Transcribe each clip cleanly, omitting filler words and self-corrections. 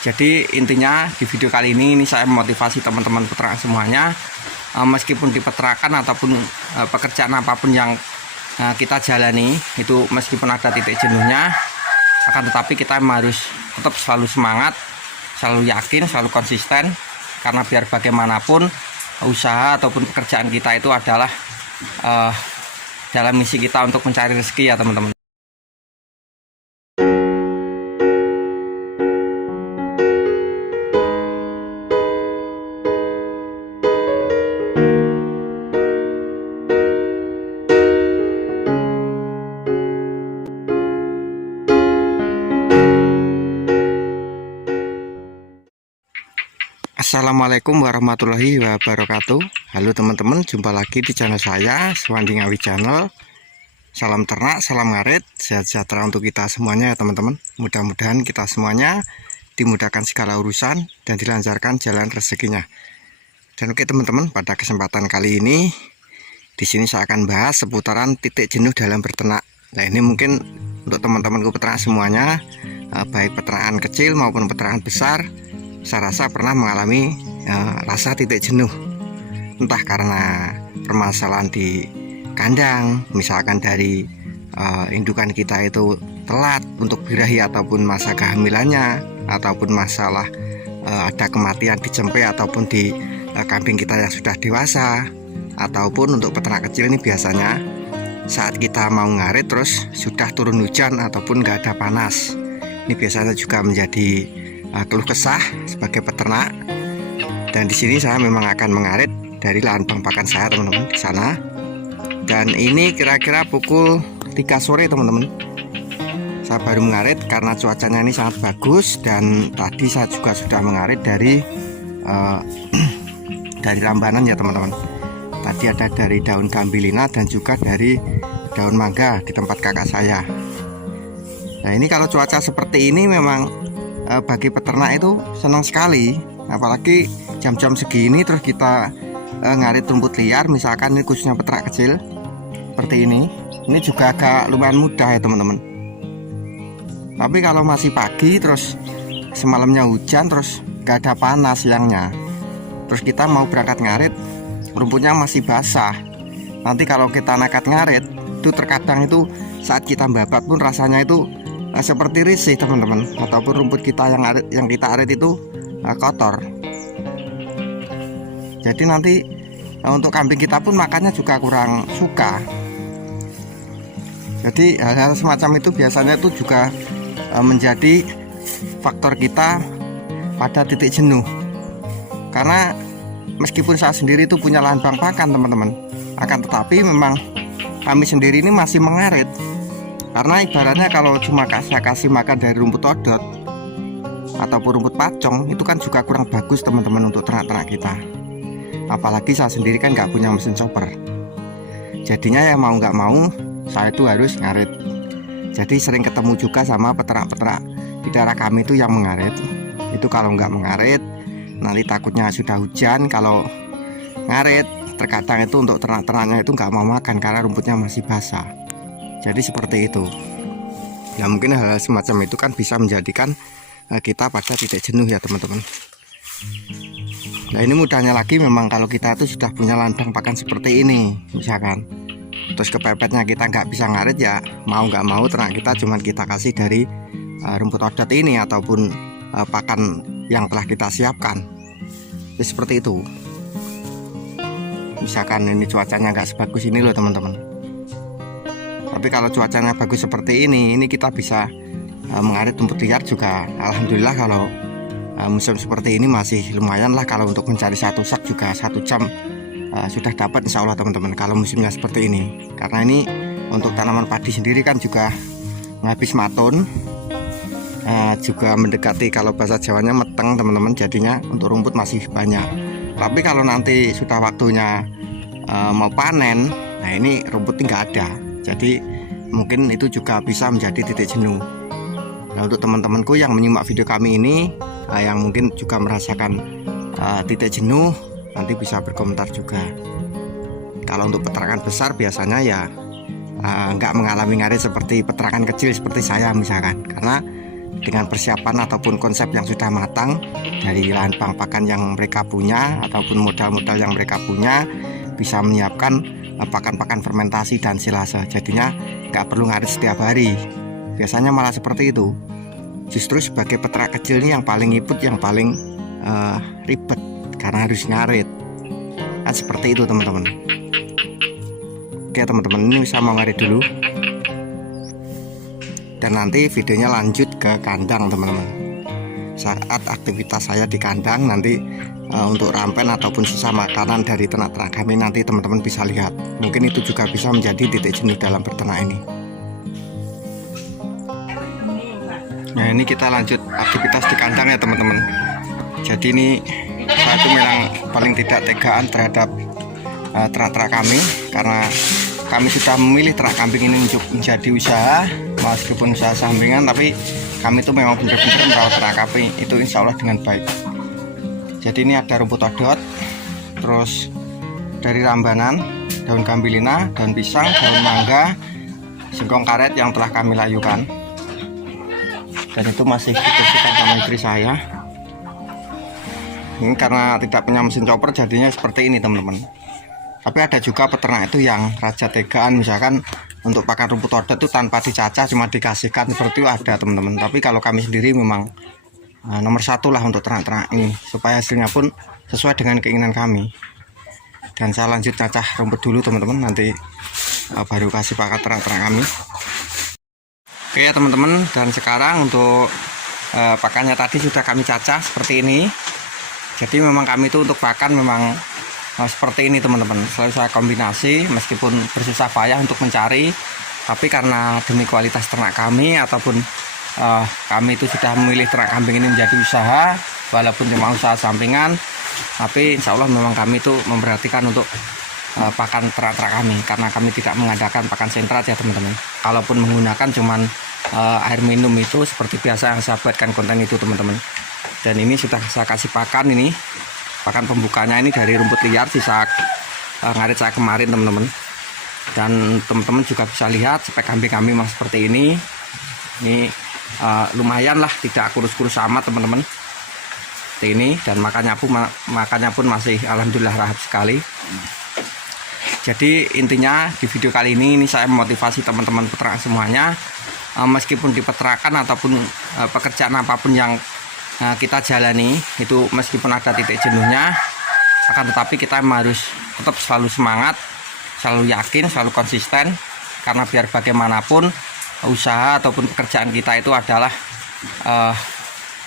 Jadi intinya di video kali ini saya memotivasi teman-teman peternak semuanya, meskipun di peternakan ataupun pekerjaan apapun yang kita jalani itu, meskipun ada titik jenuhnya, akan tetapi kita harus tetap selalu semangat, selalu yakin, selalu konsisten, karena biar bagaimanapun usaha ataupun pekerjaan kita itu adalah dalam misi kita untuk mencari rezeki ya teman-teman. Assalamualaikum warahmatullahi wabarakatuh. Halo teman-teman, jumpa lagi di channel saya, Suwandi Ngawi Channel. Salam ternak, salam ngarit, sehat sejahtera untuk kita semuanya ya teman-teman. Mudah-mudahan kita semuanya dimudahkan segala urusan dan dilancarkan jalan rezekinya. Dan oke teman-teman, pada kesempatan kali ini di sini saya akan bahas seputaran titik jenuh dalam berternak. Nah, ini mungkin untuk teman-temanku peternak semuanya, baik peternakan kecil maupun peternakan besar, saya rasa pernah mengalami rasa titik jenuh, entah karena permasalahan di kandang, misalkan dari indukan kita itu telat untuk birahi ataupun masa kehamilannya, ataupun masalah ada kematian di cempe ataupun di kambing kita yang sudah dewasa, ataupun untuk peternak kecil ini biasanya saat kita mau ngarit terus sudah turun hujan ataupun nggak ada panas. Ini biasanya juga menjadi keluh kesah sebagai peternak. Dan di sini saya memang akan mengarit dari lahan pakan saya teman-teman di sana. Dan ini kira-kira pukul 3 sore teman-teman. Saya baru mengarit karena cuacanya ini sangat bagus, dan tadi saya juga sudah mengarit dari Lambanan ya teman-teman. Tadi ada dari daun gambilina dan juga dari daun mangga di tempat kakak saya. Nah, ini kalau cuaca seperti ini memang bagi peternak itu senang sekali, apalagi jam-jam segini terus kita ngarit rumput liar, misalkan ini khususnya peternak kecil seperti ini juga agak lumayan mudah ya teman-teman. Tapi kalau masih pagi terus semalamnya hujan terus gak ada panas siangnya, terus kita mau berangkat ngarit rumputnya masih basah, nanti kalau kita nekat ngarit itu terkadang itu saat kita babat pun rasanya itu seperti risih teman-teman, ataupun rumput kita yang kita arit itu kotor. Jadi nanti untuk kambing kita pun makannya juga kurang suka. Jadi hal-hal semacam itu biasanya itu juga menjadi faktor kita pada titik jenuh. Karena meskipun saya sendiri itu punya lahan pakan teman-teman, akan tetapi memang kami sendiri ini masih mengarit. Karena ibaratnya kalau cuma kasih makan dari rumput odot ataupun rumput pacong, itu kan juga kurang bagus teman-teman untuk ternak-ternak kita. Apalagi saya sendiri kan nggak punya mesin chopper. Jadinya ya mau nggak mau saya itu harus ngarit. Jadi sering ketemu juga sama peternak-peternak di daerah kami itu yang mengarit. Itu kalau nggak mengarit nanti takutnya sudah hujan, kalau ngarit terkadang itu untuk ternak-ternaknya itu nggak mau makan karena rumputnya masih basah. Jadi seperti itu. Ya mungkin hal semacam itu kan bisa menjadikan kita pada titik jenuh ya teman-teman. Nah, ini mudahnya lagi memang kalau kita itu sudah punya ladang pakan seperti ini misalkan, terus kepepetnya kita nggak bisa ngarit, ya mau nggak mau ternak kita cuman kita kasih dari rumput odot ini ataupun pakan yang telah kita siapkan. Jadi seperti itu. Misalkan ini cuacanya nggak sebagus ini loh teman-teman, tapi kalau cuacanya bagus seperti ini kita bisa mengarit rumput liar juga. Alhamdulillah kalau musim seperti ini masih lumayan lah, kalau untuk mencari satu sak juga 1 jam sudah dapat insya Allah teman-teman kalau musimnya seperti ini. Karena ini untuk tanaman padi sendiri kan juga ngabis maton, juga mendekati kalau bahasa Jawanya meteng teman-teman, jadinya untuk rumput masih banyak. Tapi kalau nanti sudah waktunya mau panen, nah ini rumputnya nggak ada. Jadi mungkin itu juga bisa menjadi titik jenuh. Nah, untuk teman-temanku yang menyimak video kami ini, yang mungkin juga merasakan titik jenuh, nanti bisa berkomentar juga. Kalau untuk peternakan besar biasanya ya nggak mengalami ngarit seperti peternakan kecil seperti saya misalkan, karena dengan persiapan ataupun konsep yang sudah matang dari lahan pakan yang mereka punya ataupun modal-modal yang mereka punya, bisa menyiapkan pakan-pakan fermentasi dan silase. Jadinya nggak perlu ngarit setiap hari. Biasanya malah seperti itu. Justru sebagai peternak kecil ini yang paling ngiput, yang paling ribet karena harus ngarit. Kan seperti itu teman-teman. Oke teman-teman, ini saya mau ngarit dulu. Dan nanti videonya lanjut ke kandang teman-teman. Saat aktivitas saya di kandang nanti untuk rampen ataupun sisa makanan dari ternak-ternak kami nanti teman-teman bisa lihat. Mungkin itu juga bisa menjadi titik jenuh dalam berternak ini. Nah ini kita lanjut aktivitas di kandang ya teman-teman. Jadi ini saya itu memang paling tidak tegaan terhadap ternak-ternak kami, karena kami sudah memilih ternak kambing ini untuk menjadi usaha, meskipun usaha sampingan, tapi kami itu memang benar-benar merawat ternak kambing itu insya Allah dengan baik. Jadi ini ada rumput odot, terus dari rambanan, daun kambilina, daun pisang, daun mangga, singkong karet yang telah kami layukan. Dan itu masih dibersihkan sama istri saya. Ini karena tidak punya mesin chopper jadinya seperti ini teman-teman. Tapi ada juga peternak itu yang raja tegaan, misalkan untuk pakan rumput odot itu tanpa dicacah, cuma dikasihkan, seperti itu ada teman-teman. Tapi kalau kami sendiri memang nomor satu lah untuk ternak-ternak ini, supaya hasilnya pun sesuai dengan keinginan kami. Dan saya lanjut cacah rumput dulu teman-teman, nanti baru kasih pakan ternak-ternak kami. Oke ya teman-teman, dan sekarang untuk pakannya tadi sudah kami cacah seperti ini. Jadi memang kami itu untuk pakan memang seperti ini teman-teman. Selalu saya kombinasi, meskipun bersusah payah untuk mencari, tapi karena demi kualitas ternak kami ataupun kami itu sudah memilih ternak kambing ini menjadi usaha, walaupun cuma usaha sampingan, tapi insya Allah memang kami itu memperhatikan untuk pakan ternak-ternak kami, karena kami tidak mengadakan pakan sentrat ya teman-teman. Kalaupun menggunakan cuman air minum itu seperti biasa yang saya buatkan konten itu teman-teman. Dan ini sudah saya kasih pakan, ini pakan pembukanya ini dari rumput liar sisa ngarit saya kemarin teman-teman. Dan teman-teman juga bisa lihat spek kambing kami memang seperti ini. Ini lumayan lah, tidak kurus-kurus amat teman-teman. Seperti ini, dan makannya pun masih alhamdulillah lahap sekali. Jadi intinya di video kali ini saya memotivasi teman-teman peternak semuanya, meskipun di peternakan ataupun pekerjaan apapun yang kita jalani itu, meskipun ada titik jenuhnya, akan tetapi kita harus tetap selalu semangat, selalu yakin, selalu konsisten, karena biar bagaimanapun usaha ataupun pekerjaan kita itu adalah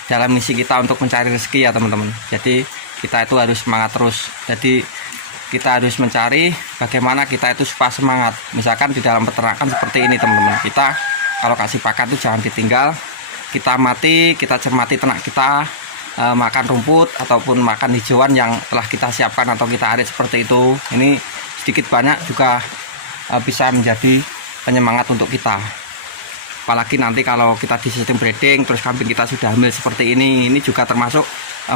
dalam misi kita untuk mencari rezeki ya teman-teman. Jadi kita itu harus semangat terus. Jadi kita harus mencari bagaimana kita itu supaya semangat. Misalkan di dalam peternakan seperti ini teman-teman, kita kalau kasih pakan itu jangan ditinggal. Kita amati, kita cermati ternak kita makan rumput ataupun makan hijauan yang telah kita siapkan atau kita arit seperti itu. Ini sedikit banyak juga bisa menjadi penyemangat untuk kita. Apalagi nanti kalau kita di sistem breeding terus kambing kita sudah hamil seperti ini juga termasuk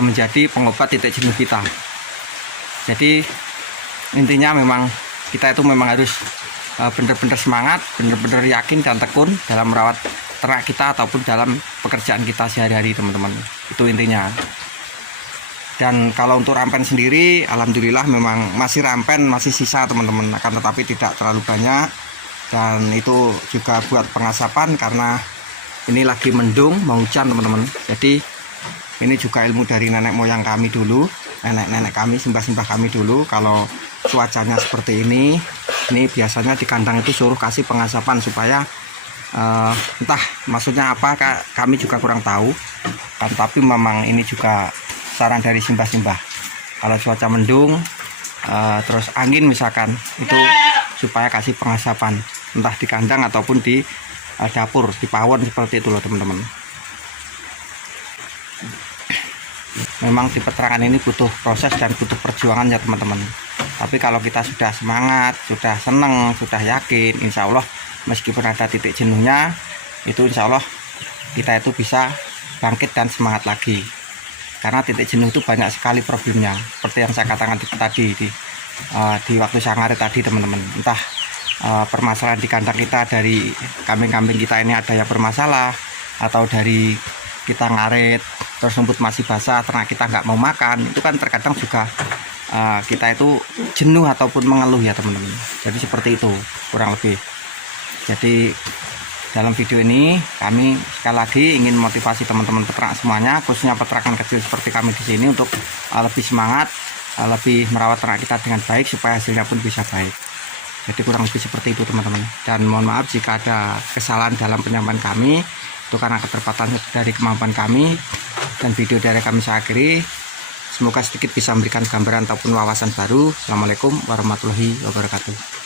menjadi pengobat titik jenuh kita. Jadi intinya memang kita itu memang harus benar-benar semangat, benar-benar yakin dan tekun dalam merawat ternak kita ataupun dalam pekerjaan kita sehari-hari teman-teman. Itu intinya. Dan kalau untuk rampen sendiri alhamdulillah memang masih rampen, masih sisa teman-teman, akan tetapi tidak terlalu banyak. Dan itu juga buat pengasapan karena ini lagi mendung, mau hujan teman-teman. Jadi ini juga ilmu dari nenek moyang kami dulu, nenek-nenek kami, simbah-simbah kami dulu. Kalau cuacanya seperti ini biasanya di kandang itu suruh kasih pengasapan supaya entah maksudnya apa, kami juga kurang tahu kan, tapi memang ini juga saran dari simbah-simbah. Kalau cuaca mendung terus angin misalkan, itu supaya kasih pengasapan entah di kandang ataupun di dapur, di pawon seperti itu loh teman-teman. Memang di peternakan ini butuh proses dan butuh perjuangan ya teman-teman. Tapi kalau kita sudah semangat, sudah seneng, sudah yakin, insya Allah meskipun ada titik jenuhnya, itu insya Allah kita itu bisa bangkit dan semangat lagi. Karena titik jenuh itu banyak sekali problemnya, seperti yang saya katakan tadi di waktu saya ngarit tadi teman-teman. Entah permasalahan di kandang kita, dari kambing-kambing kita ini ada yang bermasalah, atau dari kita ngarit terus rumput masih basah, ternak kita nggak mau makan, itu kan terkadang juga kita itu jenuh ataupun mengeluh ya teman-teman. Jadi seperti itu kurang lebih. Jadi dalam video ini kami sekali lagi ingin motivasi teman-teman peternak semuanya, khususnya peternakan kecil seperti kami di sini, untuk lebih semangat, lebih merawat ternak kita dengan baik supaya hasilnya pun bisa baik. Jadi kurang lebih seperti itu teman-teman. Dan mohon maaf jika ada kesalahan dalam penyampaian kami, itu karena keterbatasan dari kemampuan kami. Dan video dari kami saya akhiri. Semoga sedikit bisa memberikan gambaran ataupun wawasan baru. Assalamualaikum warahmatullahi wabarakatuh.